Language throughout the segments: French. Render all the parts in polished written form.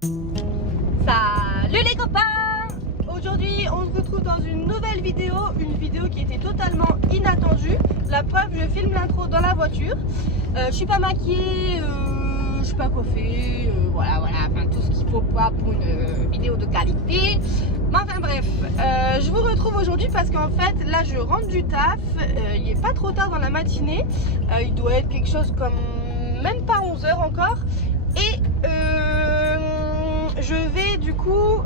Salut les copains! Aujourd'hui on se retrouve dans une nouvelle vidéo, qui était totalement inattendue. La preuve, je filme l'intro dans la voiture. Je suis pas maquillée, je suis pas coiffée, voilà, enfin tout ce qu'il faut pas pour une vidéo de qualité. Mais enfin bref, je vous retrouve aujourd'hui parce qu'en fait là je rentre du taf, il est pas trop tard dans la matinée, il doit être quelque chose comme même pas 11 h encore. Et je vais du coup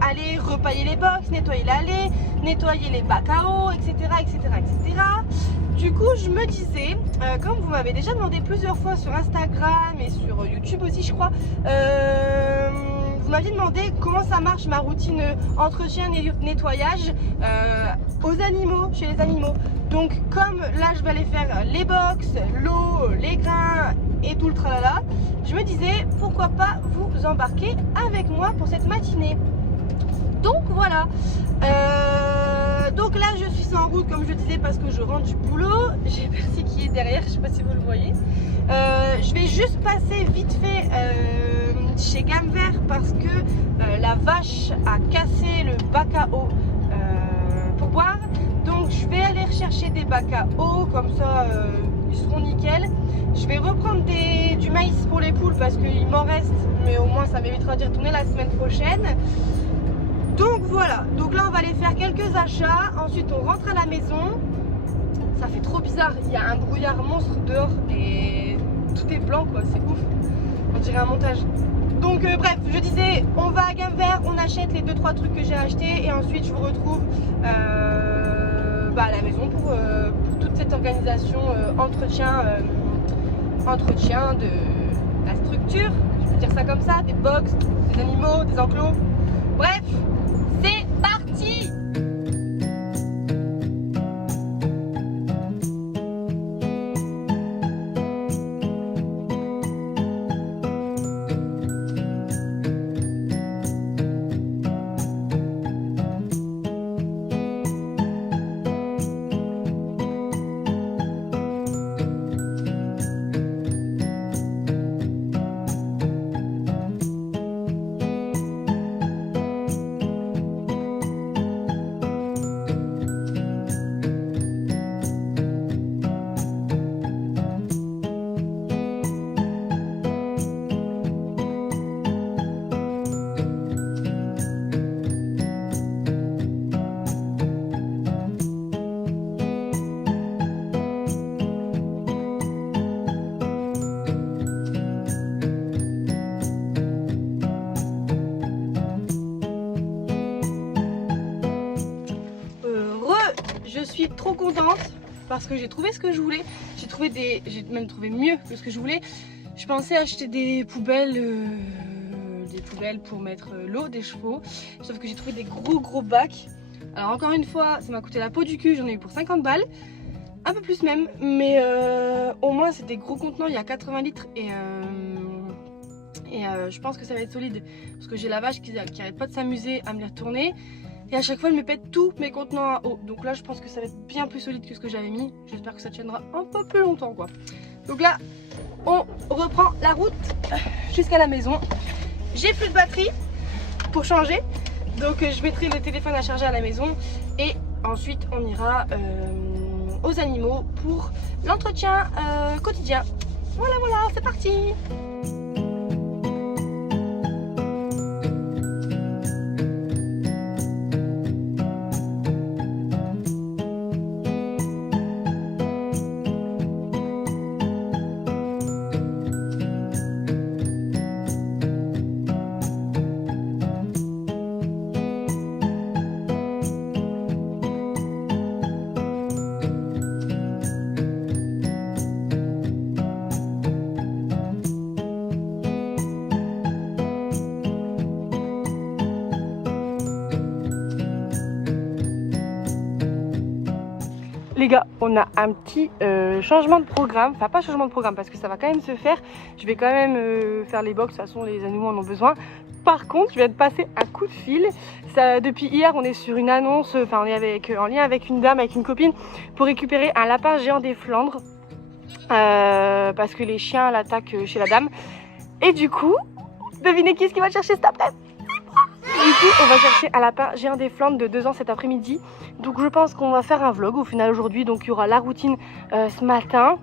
aller repailler les box, nettoyer l'allée, nettoyer les bacs à eau, etc. Du coup je me disais, comme vous m'avez déjà demandé plusieurs fois sur Instagram et sur YouTube aussi je crois, vous m'aviez demandé comment ça marche ma routine entretien et nettoyage aux animaux, chez les animaux. Donc comme là je vais aller faire les box, l'eau, les grains et tout le tralala, je me disais pourquoi pas vous embarquer avec moi pour cette matinée. Donc voilà, donc là je suis en route comme je disais parce que je rentre du boulot. J'ai Percy qui est derrière, je sais pas si vous le voyez. Je vais juste passer vite fait chez Gamme Vert parce que la vache a cassé le bac à eau pour boire. Donc je vais aller rechercher des bacs à eau, comme ça ils seront nickel. Je vais reprendre du maïs pour les poules parce qu'il m'en reste, mais au moins ça m'évitera d'y retourner la semaine prochaine. Donc voilà, donc là on va aller faire quelques achats, ensuite on rentre à la maison. Ça fait trop bizarre, il y a un brouillard monstre dehors et tout est blanc quoi, c'est ouf. On dirait un montage. Donc bref, je disais, on va à Gamme Vert, on achète les 2-3 trucs que j'ai achetés et ensuite je vous retrouve à la maison pour toute cette organisation entretien de la structure, je peux dire ça comme ça, des box, des animaux, des enclos. Bref, c'est parti! Je suis trop contente parce que j'ai trouvé ce que je voulais. J'ai même trouvé mieux que ce que je voulais. Je pensais acheter des poubelles pour mettre l'eau des chevaux. Sauf que j'ai trouvé des gros bacs. Alors encore une fois, ça m'a coûté la peau du cul. J'en ai eu pour 50 balles. Un peu plus même. Mais au moins c'est des gros contenants. Il y a 80 litres et je pense que ça va être solide. Parce que j'ai la vache qui arrête pas de s'amuser à me les retourner. Et à chaque fois elle me pète tous mes contenants à eau. Donc là je pense que ça va être bien plus solide que ce que j'avais mis. J'espère que ça tiendra un peu plus longtemps quoi. Donc là on reprend la route jusqu'à la maison. J'ai plus de batterie pour changer. Donc je mettrai le téléphone à charger à la maison. Et ensuite on ira aux animaux pour l'entretien quotidien. Voilà, c'est parti. Les gars, on a un petit changement de programme, enfin pas changement de programme parce que ça va quand même se faire. Je vais quand même faire les box, de toute façon les animaux en ont besoin. Par contre, je viens de passer un coup de fil. Ça, depuis hier, on est sur une annonce, enfin on est en lien avec une dame, avec une copine, pour récupérer un lapin géant des Flandres. Parce que les chiens l'attaquent chez la dame. Et du coup, Devinez qui est-ce qui va chercher cet après? Du coup, on va chercher un lapin. J'ai un des Flandres de 2 ans cet après-midi. Donc je pense qu'on va faire un vlog au final aujourd'hui. Donc il y aura la routine ce matin.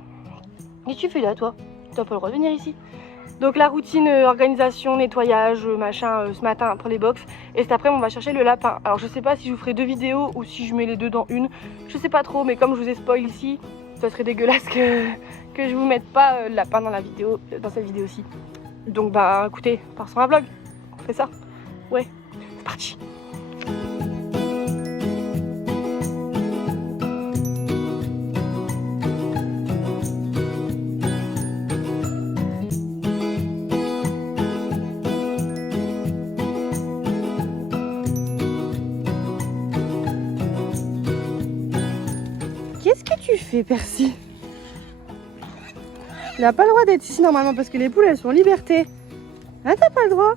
Qu'est-ce que tu fais là toi? T'as pas le droit de venir ici. Donc la routine, organisation, nettoyage, machin ce matin pour les box. Et cet après on va chercher le lapin. Alors je sais pas si je vous ferai 2 vidéos ou si je mets les 2 dans une. Je sais pas trop, mais comme je vous ai spoil ici, ça serait dégueulasse que je vous mette pas le lapin dans la vidéo, dans cette vidéo-ci. Donc bah écoutez, part sur un vlog. On fait ça. Ouais, c'est parti. Qu'est-ce que tu fais, Percy? Il n'a pas le droit d'être ici normalement parce que les poules elles sont en liberté. Hein, t'as pas le droit?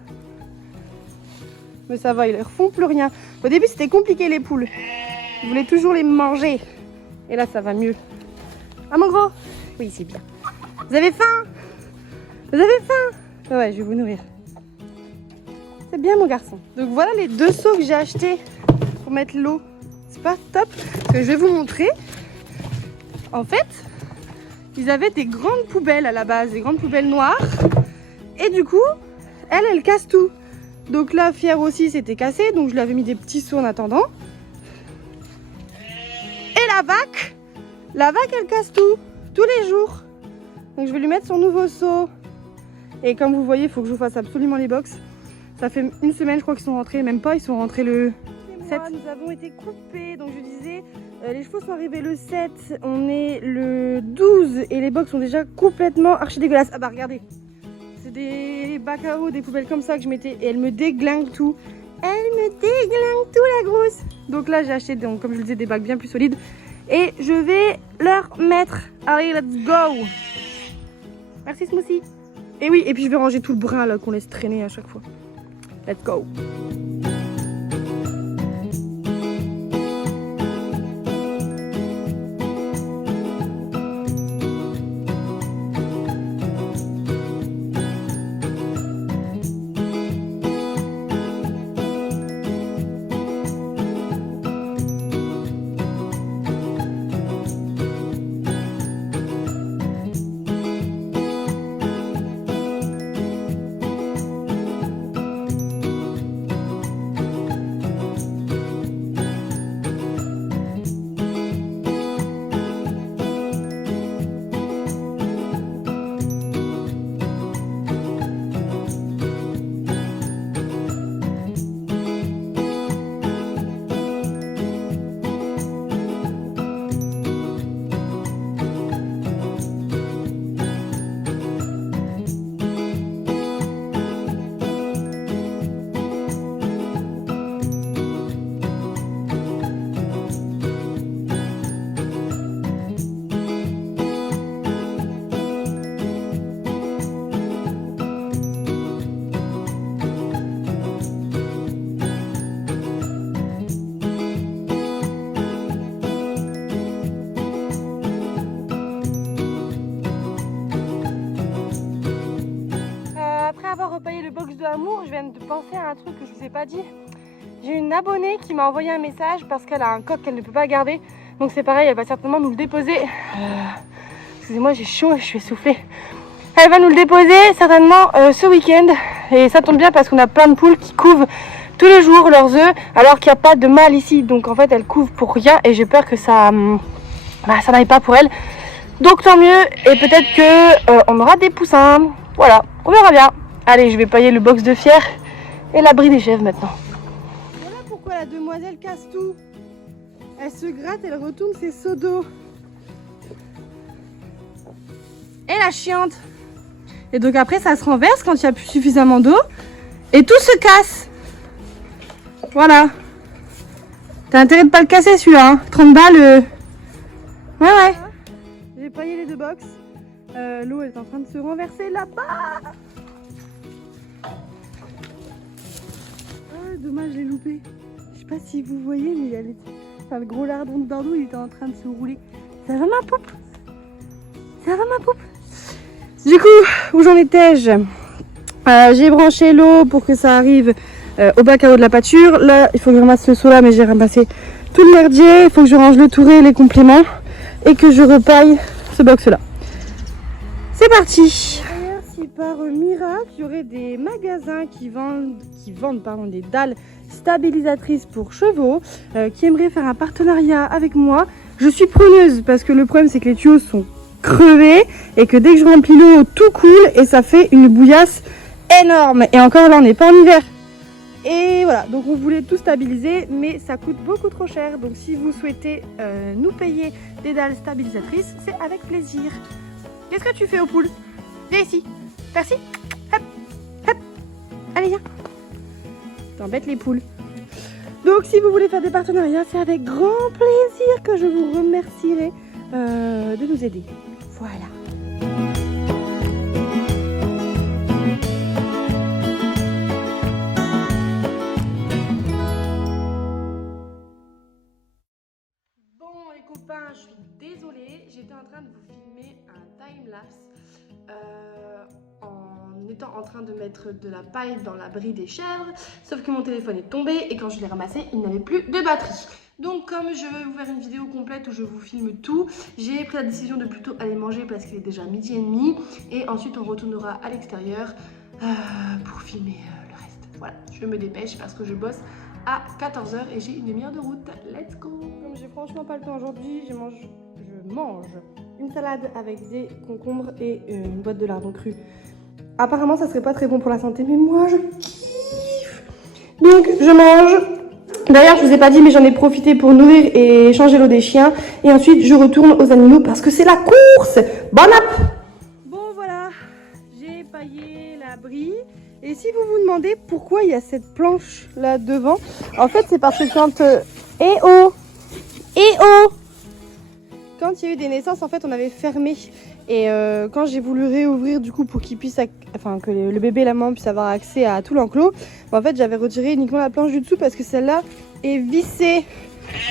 Mais ça va, ils leur font plus rien. Au début c'était compliqué les poules. Ils voulaient toujours les manger. Et là ça va mieux. Ah mon gros? Oui, c'est bien. Vous avez faim? Vous avez faim? Ouais, je vais vous nourrir. C'est bien mon garçon. Donc voilà les 2 seaux que j'ai achetés pour mettre l'eau. C'est pas top. Ce que je vais vous montrer. En fait, ils avaient des grandes poubelles à la base, des grandes poubelles noires. Et du coup, elle casse tout. Donc là, Fière aussi, c'était cassé. Donc je lui avais mis des petits seaux en attendant. Et la vaque, elle casse tout, tous les jours. Donc je vais lui mettre son nouveau seau. Et comme vous voyez, il faut que je vous fasse absolument les box. Ça fait 1 semaine, je crois qu'ils sont rentrés. Même pas, ils sont rentrés le 7. Nous avons été coupés, donc je disais... les chevaux sont arrivés le 7, on est le 12 et les box sont déjà complètement archi dégueulasses. Ah bah regardez, c'est des bacs à eau, des poubelles comme ça que je mettais et elle me déglingue tout. Elle me déglingue tout la grosse. Donc là j'ai acheté, donc, comme je le disais, des bacs bien plus solides et je vais leur mettre. Allez, let's go. Merci Smoothie. Et oui, et puis je vais ranger tout le brin là qu'on laisse traîner à chaque fois. Let's go. repayer le box de Amour, je viens de penser à un truc que je vous ai pas dit. J'ai une abonnée qui m'a envoyé un message parce qu'elle a un coq qu'elle ne peut pas garder. Donc c'est pareil, elle va certainement nous le déposer. Excusez-moi, j'ai chaud et je suis essoufflée. Elle va nous le déposer certainement ce week-end. Et ça tombe bien parce qu'on a plein de poules qui couvent tous les jours leurs œufs alors qu'il n'y a pas de mâle ici. Donc en fait, elles couvent pour rien et j'ai peur que ça n'aille pas pour elles. Donc tant mieux et peut-être que on aura des poussins. Voilà, on verra bien. Allez, je vais pailler le box de Fière et l'abri des chèvres maintenant. Voilà pourquoi la demoiselle casse tout. Elle se gratte, elle retourne ses seaux d'eau. Et la chiante. Et donc après ça se renverse quand il n'y a plus suffisamment d'eau. Et tout se casse. Voilà. T'as intérêt de pas le casser celui-là. Hein. 30 balles. Ouais. J'ai payé les deux box. L'eau elle est en train de se renverser là-bas. Ah, dommage, je l'ai loupé. Je sais pas si vous voyez, mais le gros lardon de Bordeaux, il était en train de se rouler. Ça va ma poupe? Ça va ma poupe? Du coup, où j'en étais-je? J'ai branché l'eau pour que ça arrive au bac à eau de la pâture. Là, il faut que je ramasse ce seau là, mais j'ai ramassé tout le merdier. Il faut que je range le touret, les compléments et que je repaille ce box là. C'est parti. D'ailleurs, si par miracle, il y aurait des magasins qui vendent des dalles stabilisatrices pour chevaux, qui aimeraient faire un partenariat avec moi, je suis preneuse parce que le problème c'est que les tuyaux sont crevés et que dès que je remplis l'eau, tout coule et ça fait une bouillasse énorme. Et encore là, on n'est pas en hiver. Et voilà, donc on voulait tout stabiliser, mais ça coûte beaucoup trop cher. Donc si vous souhaitez nous payer des dalles stabilisatrices, c'est avec plaisir. Qu'est-ce que tu fais aux poules? Viens ici. Merci. Hop, hop. Allez, viens. T'embêtes les poules. Donc si vous voulez faire des partenariats, c'est avec grand plaisir que je vous remercierai de nous aider. Voilà. Bon les copains, je suis désolée, j'étais en train de vous filmer un time-lapse en étant en train de mettre de la paille dans la brie des chèvres, sauf que mon téléphone est tombé et quand je l'ai ramassé, il n'avait plus de batterie. Donc comme je veux vous faire une vidéo complète où je vous filme tout, j'ai pris la décision de plutôt aller manger parce qu'il est déjà 12h30 et ensuite on retournera à l'extérieur pour filmer le reste. Voilà, je me dépêche parce que je bosse à 14h et j'ai une demi-heure de route. Let's go. Comme j'ai franchement pas le temps aujourd'hui, je mange une salade avec des concombres et une boîte de lardons crus. Apparemment ça serait pas très bon pour la santé, mais moi je kiffe. Donc je mange. D'ailleurs je vous ai pas dit, mais j'en ai profité pour nourrir et changer l'eau des chiens. Et ensuite je retourne aux animaux parce que c'est la course. Bon app. Bon voilà, j'ai paillé la brie. Et si vous vous demandez pourquoi il y a cette planche là devant, en fait c'est parce que quand quand il y a eu des naissances, en fait on avait fermé. Et quand j'ai voulu réouvrir du coup pour qu'il puisse, que le bébé et la maman puissent avoir accès à tout l'enclos, en fait j'avais retiré uniquement la planche du dessous parce que celle-là est vissée.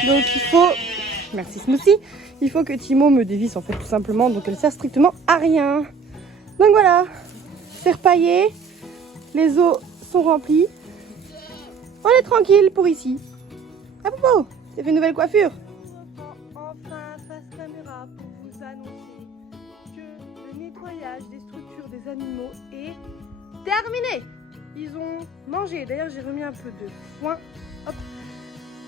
Donc il faut, merci Smoothie, il faut que Timo me dévisse en fait tout simplement, donc elle sert strictement à rien. Donc voilà, c'est repaillé, les os sont remplis, on est tranquille pour ici. Ah Popo, t'as fait une nouvelle coiffure? Enfin face caméra pour vous annoncer que le nettoyage des structures des animaux est terminé. Ils ont mangé, d'ailleurs j'ai remis un peu de foin. Hop.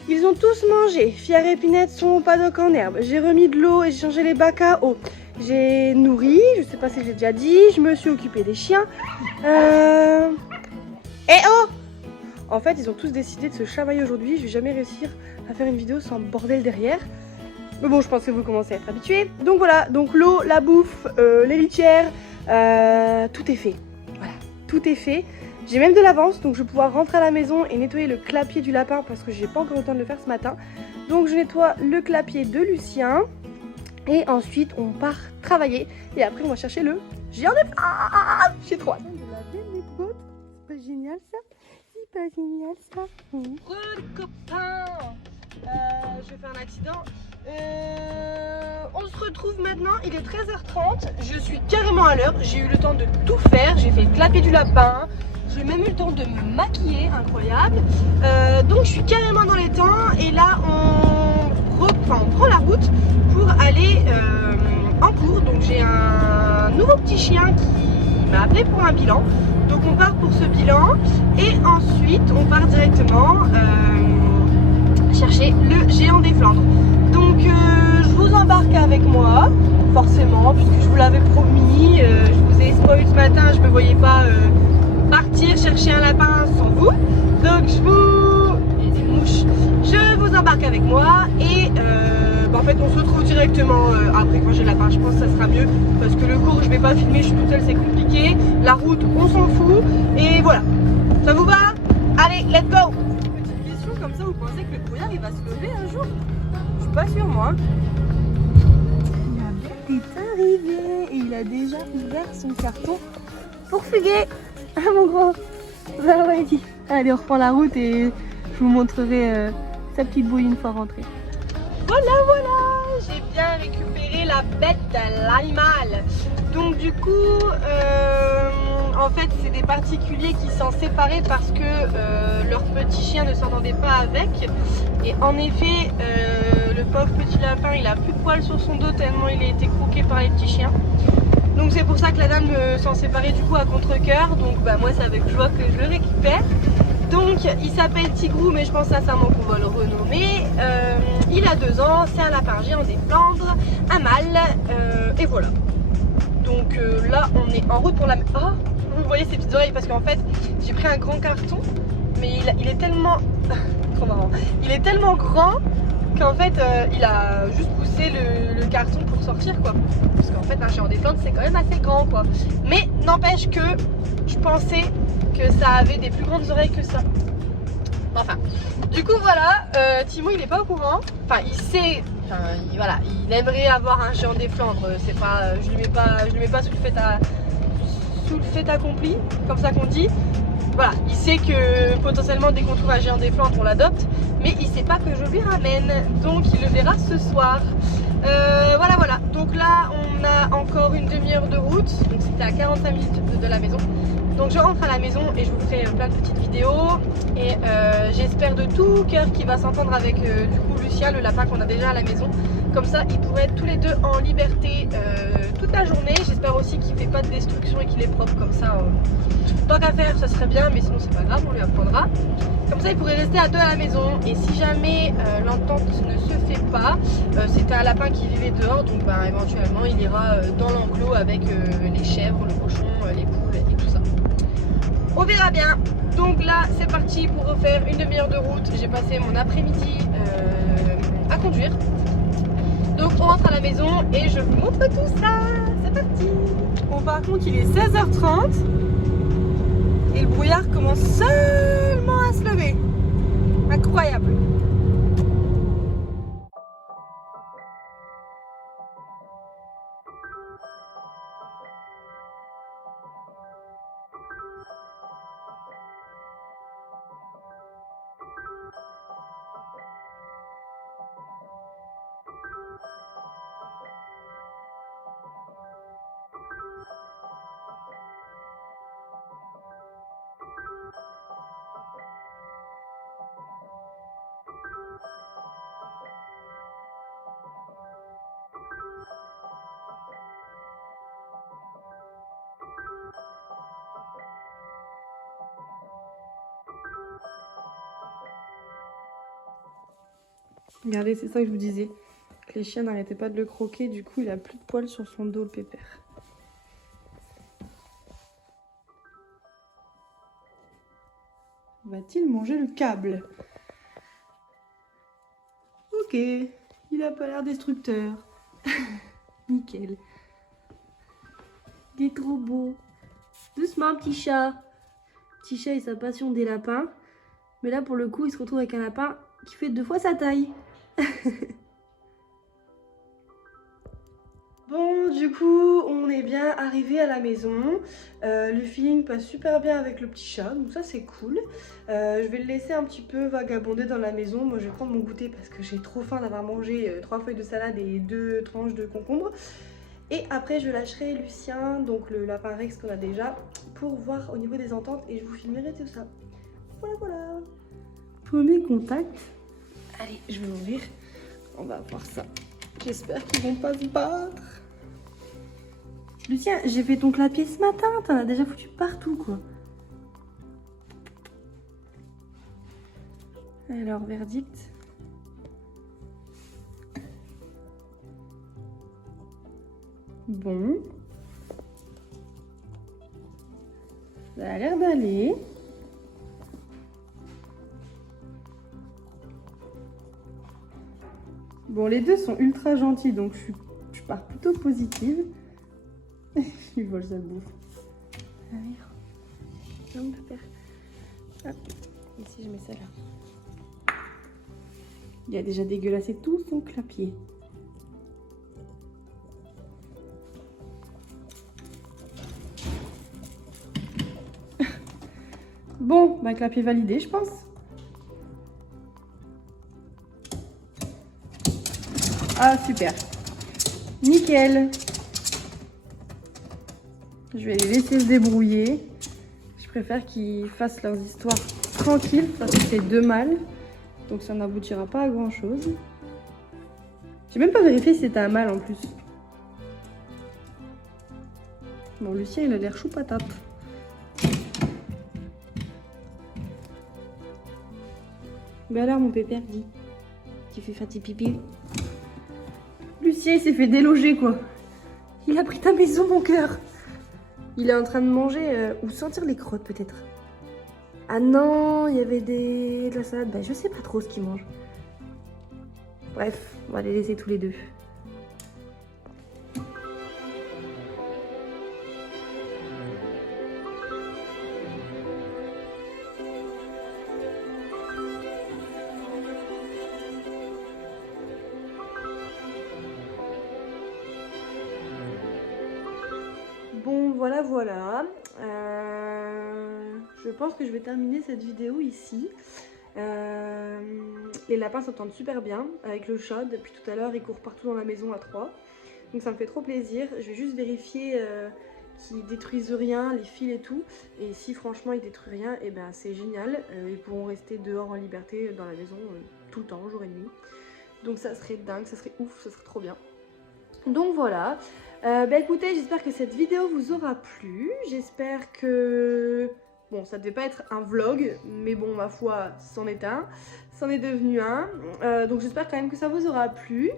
Ils ont tous mangé. Fière et Pinette sont au paddock en herbe. J'ai remis de l'eau et j'ai changé les bacs à eau. J'ai nourri, je sais pas si j'ai déjà dit, je me suis occupée des chiens. Eh oh! En fait, ils ont tous décidé de se chamailler aujourd'hui. Je vais jamais réussir à faire une vidéo sans bordel derrière. Mais bon, je pense que vous commencez à être habitués. Donc voilà, donc l'eau, la bouffe, les litières, tout est fait. Voilà, tout est fait. J'ai même de l'avance, donc je vais pouvoir rentrer à la maison et nettoyer le clapier du lapin parce que j'ai pas encore eu le temps de le faire ce matin. Donc je nettoie le clapier de Lucien et ensuite on part travailler et après on va chercher le géant des... J'ai trop hâte. C'est pas génial ça? C'est pas génial ça? Re copains, j'ai fait un accident. On se retrouve maintenant, il est 13h30, je suis carrément à l'heure, j'ai eu le temps de tout faire, j'ai fait le clapier du lapin, j'ai même eu le temps de me maquiller, incroyable. Donc je suis carrément dans les temps et là on prend la route pour aller en cours. Donc j'ai un nouveau petit chien qui m'a appelé pour un bilan, donc on part pour ce bilan et ensuite on part directement chercher le géant des Flandres. Donc je vous embarque avec moi, forcément, puisque je vous l'avais promis. Je vous ai spoilé ce matin, je ne me voyais pas partir chercher un lapin sans vous. Donc je vous embarque avec moi et en fait on se retrouve directement après quand j'ai le lapin. Je pense que ça sera mieux parce que le cours je vais pas filmer, je suis toute seule, c'est compliqué. La route on s'en fout et voilà. Ça vous va? Allez, let's go! Petite question comme ça, vous pensez que le brouillard il va se lever un jour? Je suis pas sûre moi. Il est arrivé et il a déjà ouvert son carton pour fuguer. Ah mon grand. Bah ouais, dit. Allez, on reprend la route et je vous montrerai sa petite bouille une fois rentrée. Voilà, j'ai bien récupéré la bête de l'animal. Donc du coup, en fait, c'est des particuliers qui s'en séparaient parce que leur petit chien ne s'entendait pas avec. Et en effet, le pauvre petit lapin, il a plus de poils sur son dos tellement il a été croqué par les petits chiens. Donc c'est pour ça que la dame s'en séparait du coup à contre-cœur. Donc bah, moi, c'est avec joie que je le récupère. Donc il s'appelle Tigrou, mais je pense sincèrement qu'on va le renommer. Il a 2 ans, c'est un lapin géant des Flandres, un mâle, et voilà. Donc là on est en route pour la... Oh, vous voyez ses petites oreilles parce qu'en fait j'ai pris un grand carton, mais il est tellement... trop marrant. Il est tellement grand qu'en fait il a juste poussé le carton pour sortir quoi. Parce qu'en fait un géant des Flandres c'est quand même assez grand quoi. Mais n'empêche que je pensais que ça avait des plus grandes oreilles que ça. Enfin, du coup voilà, Timo il est pas au courant. Enfin il sait, enfin, voilà, il aimerait avoir un géant des Flandres. C'est pas, je lui mets pas sous le fait accompli, comme ça qu'on dit. Voilà, il sait que potentiellement dès qu'on trouve un géant des Flandres on l'adopte, mais il sait pas que je lui ramène, donc il le verra ce soir. Voilà. Donc là on a encore une demi-heure de route, donc c'était à 45 minutes de la maison. Donc je rentre à la maison et je vous ferai plein de petites vidéos et j'espère de tout cœur qu'il va s'entendre avec du coup Lucien, le lapin qu'on a déjà à la maison. Comme ça ils pourraient être tous les deux en liberté toute la journée. J'espère aussi qu'il ne fait pas de destruction et qu'il est propre comme ça. Tant qu'à faire ça serait bien, mais sinon c'est pas grave, on lui apprendra. Comme ça il pourrait rester à 2 à la maison. Et si jamais l'entente ne se fait pas, c'était un lapin qui vivait dehors, donc bah, éventuellement il ira dans l'enclos avec les chèvres, le cochon, les poules et tout ça. On verra bien. Donc là c'est parti pour refaire une demi-heure de route. J'ai passé mon après-midi à conduire. Donc on rentre à la maison et je vous montre tout ça. C'est parti. Bon par contre il est 16h30 et le brouillard commence seulement à se lever. Incroyable. Regardez, c'est ça que je vous disais. Que les chiens n'arrêtaient pas de le croquer, du coup il a plus de poils sur son dos, le pépère. Va-t-il manger le câble? Ok, il a pas l'air destructeur. Nickel. Il est trop beau. Doucement, petit chat. Petit chat et sa passion des lapins. Mais là, pour le coup, il se retrouve avec un lapin qui fait 2 fois sa taille. Bon, du coup, on est bien arrivé à la maison. Le feeling passe super bien avec le petit chat, donc ça c'est cool. Je vais le laisser un petit peu vagabonder dans la maison. Moi, je vais prendre mon goûter parce que j'ai trop faim d'avoir mangé 3 feuilles de salade et 2 tranches de concombre. Et après, je lâcherai Lucien, donc le lapin Rex qu'on a déjà, pour voir au niveau des ententes et je vous filmerai tout ça. Voilà. Premier contact. Allez, je vais l'ouvrir. On va voir ça. J'espère qu'ils vont pas se battre. Lucien, j'ai fait ton clapier ce matin. T'en as déjà foutu partout, quoi. Alors, verdict. Bon. Ça a l'air d'aller. Bon, les deux sont ultra gentils, donc je pars plutôt positive. Il vole sa bouffe. Allez, non, pépère. Hop, ici je mets ça là. Il a déjà dégueulassé tout son clapier. Bon, bah clapier validé, je pense. Ah, super. Nickel. Je vais les laisser se débrouiller. Je préfère qu'ils fassent leurs histoires tranquilles parce que c'est deux mâles. Donc ça n'aboutira pas à grand chose. J'ai même pas vérifié si c'était un mâle en plus. Bon, Lucien il a l'air chou patate. Mais alors mon pépère dit, tu fais faire tes pipi. Lucien il s'est fait déloger quoi. Il a pris ta maison mon cœur. Il est en train de manger ou sentir les crottes peut-être. Ah non, il y avait de la salade. Bah, je sais pas trop ce qu'il mange. Bref, on va les laisser tous les deux. Bon, voilà. Je pense que je vais terminer cette vidéo ici. Les lapins s'entendent super bien avec le chat. Depuis tout à l'heure, ils courent partout dans la maison à 3. Donc ça me fait trop plaisir. Je vais juste vérifier qu'ils détruisent rien, les fils et tout. Et si franchement ils détruisent rien, et ben c'est génial. Ils pourront rester dehors en liberté dans la maison tout le temps, jour et nuit. Donc ça serait dingue, ça serait ouf, ça serait trop bien. Donc voilà. Bah écoutez, j'espère que cette vidéo vous aura plu. J'espère que... Bon, ça devait pas être un vlog, mais bon, ma foi, c'en est un. C'en est devenu un. Donc j'espère quand même que ça vous aura plu.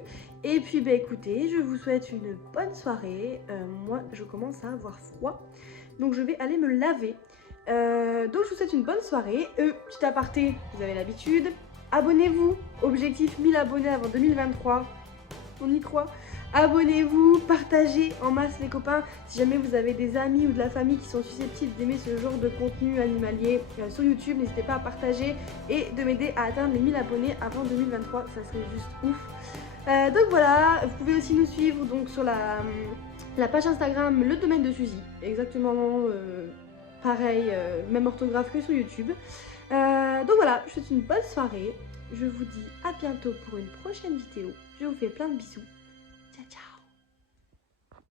Et puis bah écoutez, je vous souhaite une bonne soirée. Moi, je commence à avoir froid. Donc je vais aller me laver. Donc je vous souhaite une bonne soirée. Petit aparté, vous avez l'habitude. Abonnez-vous. Objectif 1000 abonnés avant 2023. On y croit. Abonnez-vous, partagez en masse les copains. Si jamais vous avez des amis ou de la famille qui sont susceptibles d'aimer ce genre de contenu animalier sur YouTube, n'hésitez pas à partager et de m'aider à atteindre les 1000 abonnés avant 2023, ça serait juste ouf. Donc voilà, vous pouvez aussi nous suivre donc sur la page Instagram Le Domaine de Suzy, exactement pareil, même orthographe que sur YouTube. Donc voilà, je vous souhaite une bonne soirée. Je vous dis à bientôt pour une prochaine vidéo. Je vous fais plein de bisous. Ciao, ciao.